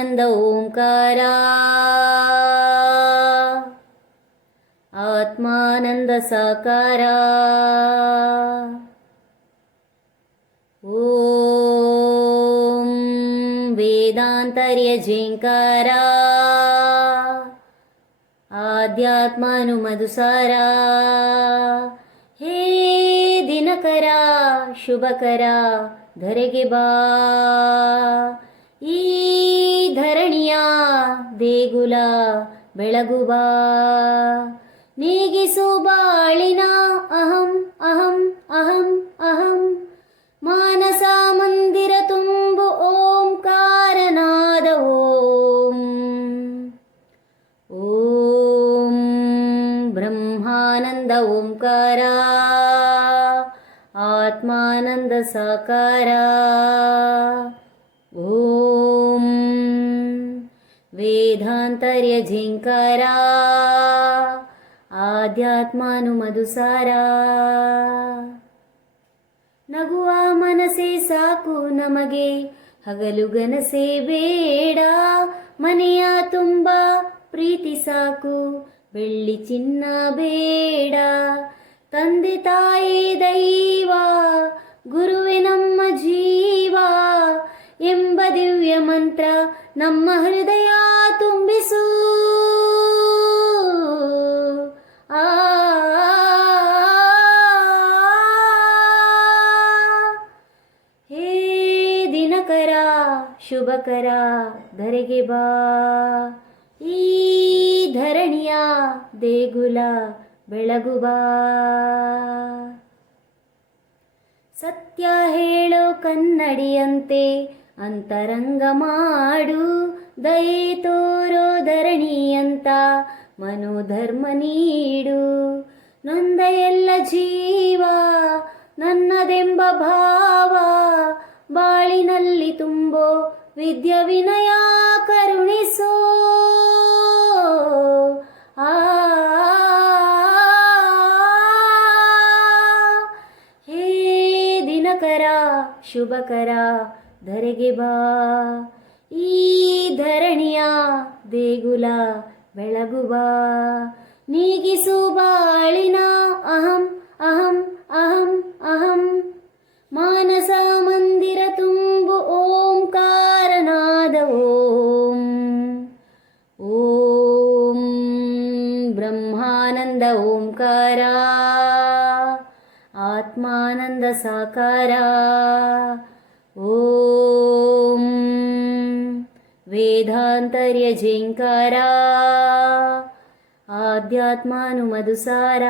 ಬ್ರಹ್ಮಾನಂದ ಓಂಕಾರ ಆತ್ಮಾನಂದ ಸಾಕಾರ ಓಂ ವೇದಾಂತರ್ಯ ಝೇಂಕಾರ ಆಧ್ಯಾತ್ಮನು ಮಧುಸಾರ ಹೇ ದಿನಕರ ಶುಭಕರ ಧರೆಗೆ ಬಾ ಈ ಧರಣಿಯ ದೇಗುಲ ಬೆಳಗು ಬಾ ನೀಗಿಸು ಬಾಳಿನ ಅಹಂ ಅಹಂ ಅಹಂ ಅಹಂ ಮಾನಸ ಮಂದಿರ ತುಂಬು ಓಂಕಾರನಾದ ಓಂ ಓಂ ಬ್ರಹ್ಮಾನಂದ ಓಂಕಾರ ಆತ್ಮಾನಂದ ಸಾಕಾರ ಓಂ ವೇದಾಂತರ್ಯ ಝೇಂಕಾರ ಆಧ್ಯಾತ್ಮನು ಮಧುಸಾರ ನಗುವ ಮನಸ್ಸೇ ಸಾಕು ನಮಗೆ ಹಗಲುಗನಸೇ ಬೇಡ ಮನೆಯ ತುಂಬ ಪ್ರೀತಿ ಸಾಕು ಬೆಳ್ಳಿ ಚಿನ್ನ ಬೇಡ ತಂದೆ ತಾಯಿ ದೈವ ಗುರುವೆ ನಮ್ಮ ಜೀವ ಎಂಬ ದಿವ್ಯ ಮಂತ್ರ ನಮ್ಮ ಹೃದಯ ತುಂಬಿಸು ಆ ಹೇ ದಿನಕರ ಶುಭಕರ ಧರೆಗೆ ಬಾ ಈ ಧರಣಿಯ ದೇಗುಲ ಬೆಳಗು ಬಾ ಸತ್ಯ ಹೇಳೋ ಕನ್ನಡಿಯಂತೆ ಅಂತರಂಗ ಮಾಡು ದಯೆ ತೋರೋ ಧರಣಿಯಂತ ಮನೋಧರ್ಮ ನೀಡು ನೊಂದ ಎಲ್ಲ ಜೀವ ನನ್ನದೆಂಬ ಭಾವ ಬಾಳಿನಲ್ಲಿ ತುಂಬೋ ವಿದ್ಯ ವಿನಯ ಕರುಣಿಸೋ ಆ ಹೇ ದಿನಕರ ಶುಭಕರ ಧರೆಗೆ ಬಾ ಈ ಧರಣಿಯ ದೇಗುಲ ಬೆಳಗು ಬಾ ನೀಗಿಸು ಬಾಳಿನ ಅಹಂ ಅಹಂ ಅಹಂ ಅಹಂ ಮಾನಸ ಮಂದಿರ ತುಂಬು ಓಂಕಾರನಾದ ಓಂ ಓಂ ಬ್ರಹ್ಮಾನಂದ ಓಂಕಾರ ಆತ್ಮಾನಂದ ಸಾಕಾರ ಓಂ ವೇದಾಂತರ್ಯ ಝೇಂಕಾರ ಆಧ್ಯಾತ್ಮನು ಮಧುಸಾರ